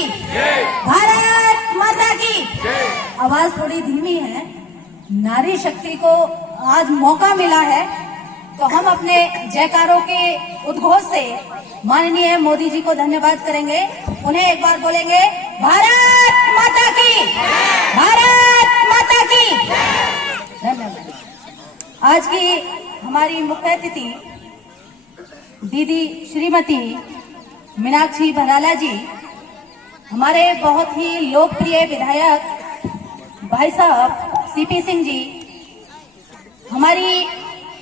की, भारत माता की। आवाज थोड़ी धीमी है। नारी शक्ति को आज मौका मिला है तो हम अपने जयकारों के उद्घोष से माननीय मोदी जी को धन्यवाद करेंगे। उन्हें एक बार बोलेंगे भारत माता की, भारत माता की। धन्यवाद। आज की हमारी मुख्य अतिथि दीदी श्रीमती मीनाक्षी भराला जी, हमारे बहुत ही लोकप्रिय विधायक भाई साहब सीपी सिंह जी, हमारी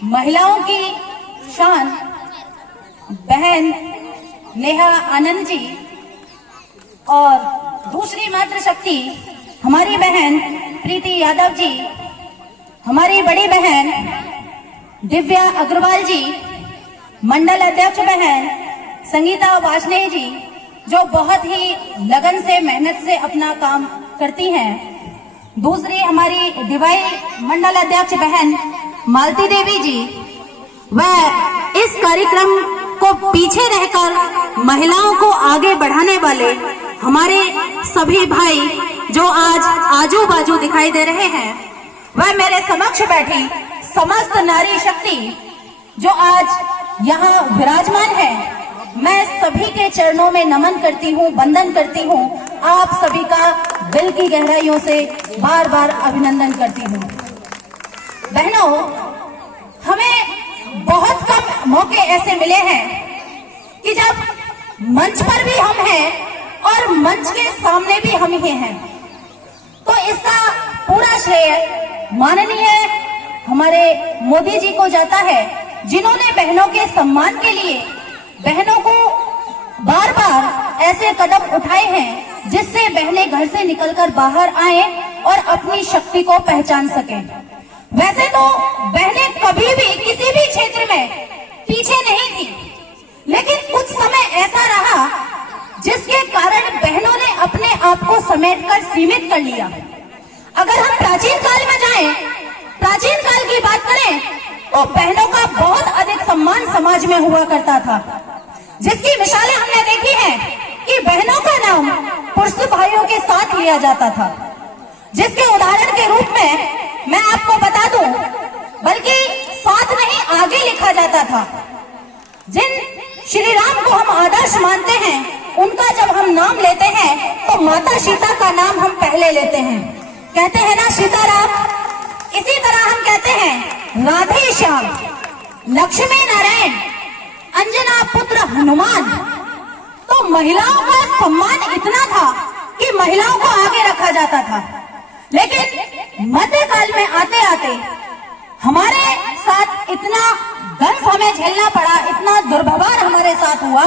महिलाओं की शान बहन नेहा आनंद जी, और दूसरी मातृशक्ति हमारी बहन प्रीति यादव जी, हमारी बड़ी बहन दिव्या अग्रवाल जी, मंडल अध्यक्ष बहन संगीता वाजपेयी जी, जो बहुत ही लगन से मेहनत से अपना काम करती हैं। दूसरी हमारी डिवाई मंडल अध्यक्ष बहन मालती देवी जी, वह इस कार्यक्रम को पीछे रहकर महिलाओं को आगे बढ़ाने वाले हमारे सभी भाई जो आज आजू बाजू दिखाई दे रहे हैं, वह मेरे समक्ष बैठी समस्त नारी शक्ति जो आज यहाँ विराजमान है। मैं सभी के चरणों में नमन करती हूँ, वंदन करती हूँ। आप सभी का दिल की गहराइयों से बार बार अभिनंदन करती हूँ। बहनों, हमें बहुत कम मौके ऐसे मिले हैं कि जब मंच पर भी हम हैं और मंच के सामने भी हम ही हैं। तो इसका पूरा श्रेय माननीय हमारे मोदी जी को जाता है, जिन्होंने बहनों के सम्मान के लिए बहनों को बार बार ऐसे कदम उठाए हैं जिससे बहनें घर से निकलकर बाहर आए और अपनी शक्ति को पहचान सकें। वैसे तो बहनें कभी भी किसी भी क्षेत्र में पीछे नहीं थी, लेकिन कुछ समय ऐसा रहा जिसके कारण बहनों ने अपने आप को समेटकर सीमित कर लिया। अगर हम प्राचीन काल में जाएं, प्राचीन काल की बात करें तो बहनों का बहुत अधिक सम्मान समाज में हुआ करता था, जिसकी मिसालें हमने देखी हैं कि बहनों का नाम पुरुष भाइयों के साथ लिया जाता था। जिसके उदाहरण के रूप में मैं आपको बता दूं, बल्कि साथ नहीं आगे लिखा जाता था। जिन श्री राम को हम आदर्श मानते हैं, उनका जब हम नाम लेते हैं तो माता सीता का नाम हम पहले लेते हैं। कहते हैं ना सीताराम, इसी तरह हम कहते हैं राधे श्याम, लक्ष्मी नारायण, अंजना पुत्र हनुमान। तो महिलाओं का सम्मान इतना था कि महिलाओं को आगे रखा जाता था। लेकिन मध्यकाल में आते आते हमारे साथ इतना दंश हमें झेलना पड़ा, इतना दुर्व्यवहार हमारे साथ हुआ,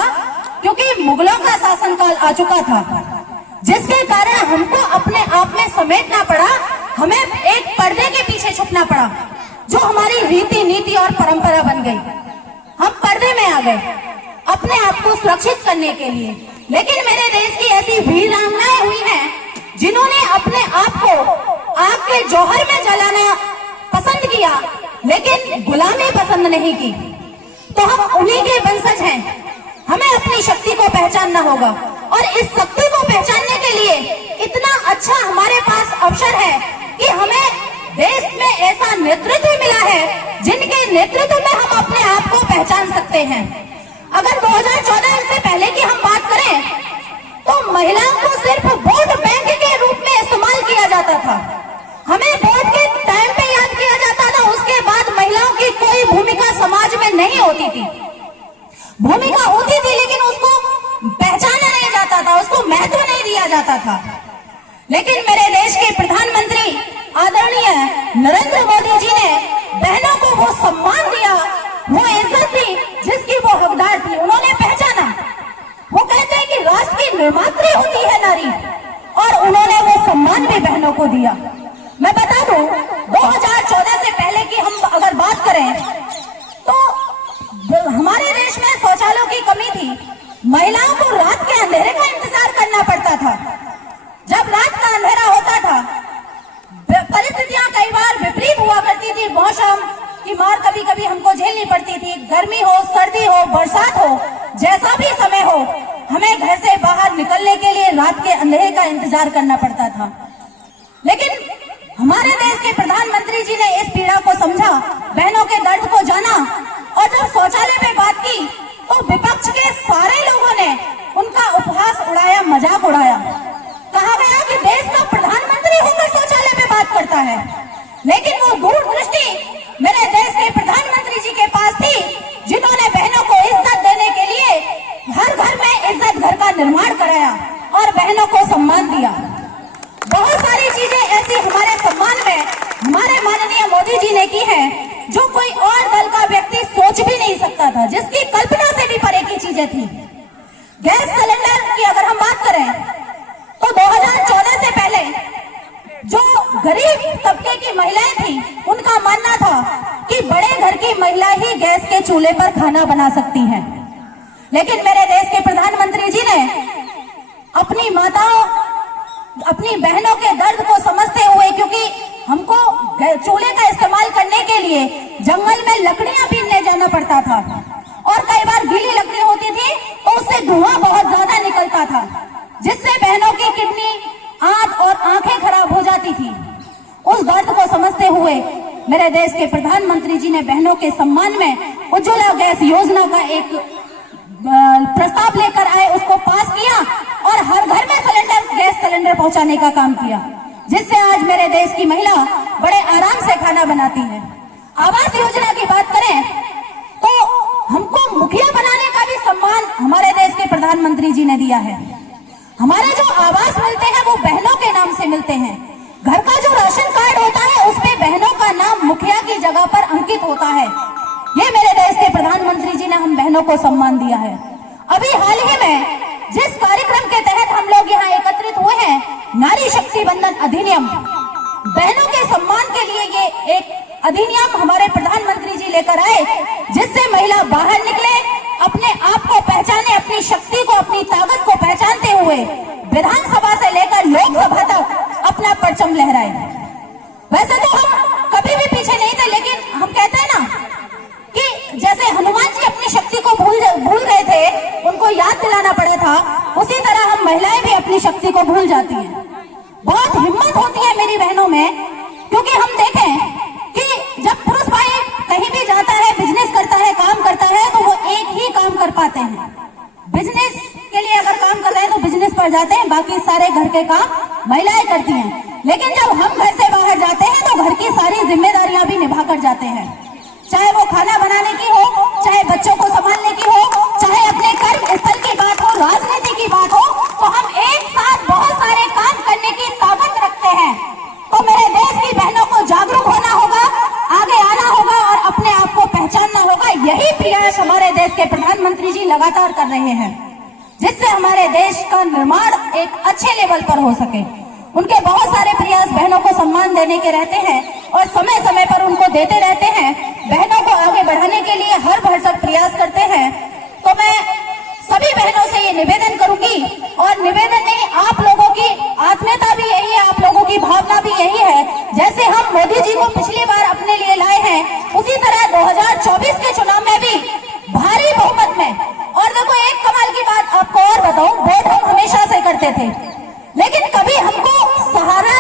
क्योंकि मुगलों का शासनकाल आ चुका था, जिसके कारण हमको अपने आप में समेटना पड़ा। हमें एक पर्दे के पीछे छुपना पड़ा, जो हमारी रीति नीति और परंपरा बन गई। हम पर्दे में आ गए अपने आप को सुरक्षित करने के लिए। लेकिन मेरे देश की ऐसी वीरांगनाएं हुई हैं जिन्होंने अपने आप को आग के जौहर में जलाना पसंद किया, लेकिन गुलामी पसंद नहीं की। तो हम उन्हीं के वंशज हैं। हमें अपनी शक्ति को पहचानना होगा, और इस शक्ति को पहचानने के लिए इतना अच्छा हमारे पास अवसर है कि हमें देश में ऐसा नेतृत्व मिला है जिनके नेतृत्व में हम अपने आप को पहचान सकते हैं। अगर 2014 से पहले की हम बात करें तो महिलाओं को सिर्फ वोट बैंक के रूप में इस्तेमाल किया जाता था। हमें वोट के टाइम पे याद किया जाता था, उसके बाद महिलाओं की कोई भूमिका समाज में नहीं होती थी। भूमिका होती थी लेकिन उसको पहचाना नहीं जाता था, उसको महत्व नहीं दिया जाता था। लेकिन मेरे देश के प्रधानमंत्री आदरणीय नरेंद्र मोदी जी ने बहनों को वो सम्मान दिया, वो इज्जत दी जिसकी वो हकदार थी। उन्होंने पहचाना। वो कहते हैं कि राष्ट्र की निर्मात्री होती है नारी, और उन्होंने वो सम्मान भी बहनों को दिया। मैं बता दूं, 2014 से पहले की हम अगर बात करें तो हमारे देश में शौचालयों की कमी थी। महिलाओं को रात के अंधेरे का इंतजार करना पड़ता था। जब रात का अंधेरा होता था, परिस्थितियां कई बार विपरीत हुआ करती थी। मौसम की मार कभी कभी हमको झेलनी पड़ती थी। गर्मी हो, सर्दी हो, बरसात हो, जैसा भी समय हो, हमें घर से बाहर निकलने के लिए रात के अंधेरे का इंतजार करना पड़ता था। लेकिन हमारे देश के प्रधानमंत्री जी ने इस पीड़ा को समझा, बहनों के दर्द को जाना, और जब शौचालय पे बात की तो विपक्ष के सारे लोगों ने उनका उपहास उड़ाया, मजाक उड़ाया। कहा गया कि देश का प्रधानमंत्री होकर शौचालय पे बात करता है। लेकिन वो दूरदृष्टि मेरे देश के प्रधानमंत्री जी के पास थी, जिन्होंने बहनों को इज्जत देने के लिए हर घर में इज्जत घर का निर्माण कराया और बहनों को सम्मान दिया। बहुत सारी चीजें ऐसी हमारे सम्मान में हमारे माननीय मोदी जी ने की है, जो कोई और दल का व्यक्ति सोच भी नहीं सकता था, जिसकी कल्पना से भी परे की चीजें थी। गैस सिलेंडर की अगर हम बात करें तो 2014 से पहले जो गरीब तबके की महिलाएं थी, उनका मानना था कि बड़े घर की महिला ही गैस के चूल्हे पर खाना बना सकती है। लेकिन मेरे देश के प्रधानमंत्री जी ने अपनी माताओं, अपनी बहनों के दर्द को समझते हुए, क्योंकि हमको चूल्हे का इस्तेमाल करने के लिए जंगल में लकड़ियां बीनने जाना पड़ता था, और कई बार गीली लकड़ी होती थी तो उससे धुआं बहुत ज्यादा निकलता था, जिससे बहनों की किडनी, आंत और आंखें खराब हो जाती थी। उस दर्द को समझते हुए मेरे देश के प्रधानमंत्री जी ने बहनों के सम्मान में उज्ज्वला गैस योजना का एक प्रस्ताव लेकर आए, उसको पास किया और हर घर में गैस सिलेंडर पहुंचाने का काम किया, जिससे आज मेरे देश की महिला बड़े आराम से खाना बनाती है। आवास योजना की बात करें तो हमको मुखिया बनाने का भी सम्मान हमारे देश के प्रधानमंत्री जी ने दिया है। हमारे जो आवास मिलते हैं वो बहनों के नाम से मिलते हैं। घर का जो राशन कार्ड होता है उसमें बहनों का नाम मुखिया की जगह पर अंकित होता है। ये मेरे देश के प्रधानमंत्री जी ने हम बहनों को सम्मान दिया है। अभी हाल ही में जिस कार्यक्रम के तहत हम लोग यहाँ एकत्रित हुए हैं, नारी शक्ति बंधन अधिनियम, बहनों के सम्मान के लिए ये एक अधिनियम हमारे प्रधानमंत्री जी लेकर आए, जिससे महिला बाहर निकले, अपने आप को पहचाने, अपनी शक्ति को, अपनी ताकत को पहचानते हुए विधानसभा से लेकर लोकसभा तक अपना परचम लहराए। वैसे तो हम कभी भी पीछे नहीं थे, लेकिन हम कहते हैं ना कि जैसे हनुमान जी अपनी शक्ति को भूल गए थे, उनको याद दिलाना पड़ा था, उसी तरह हम महिलाएं भी अपनी शक्ति को भूल जाती हैं। बहुत हिम्मत होती है मेरी बहनों में, क्योंकि हम देखें कि जब पुरुष भाई कहीं भी जाता है, बिजनेस करता है, काम करता है, तो वो एक ही काम कर पाते हैं। बिजनेस के लिए अगर काम कर रहे हैं तो बिजनेस पर जाते हैं, बाकी सारे घर के काम महिलाएं करती हैं। लेकिन जब हम घर से बाहर जाते हैं तो घर की सारी जिम्मेदारियां भी निभा कर जाते हैं, चाहे वो खाना बनाने की हो, चाहे बच्चों को संभालने की हो, चाहे अपने कर्म स्थल की बात हो, राजनीति की बात हो, तो हम एक साथ बहुत सारे काम करने की ताकत रखते हैं। तो मेरे देश की बहनों को जागरूक होना होगा, आगे आना होगा और अपने आप को पहचानना होगा। यही प्रयास हमारे देश के प्रधानमंत्री जी लगातार कर रहे हैं, जिससे हमारे देश का निर्माण एक अच्छे लेवल पर हो सके। उनके बहुत सारे प्रयास बहनों को सम्मान देने के रहते हैं और समय समय पर उनको देते रहते हैं। बहनों को आगे बढ़ाने के लिए हर भरसक प्रयास करते हैं। तो मैं सभी बहनों से ये निवेदन करूंगी, और निवेदन नहीं, आप लोगों की आत्मीयता भी यही है, आप लोगों की भावना भी यही है। जैसे हम मोदी जी को पिछली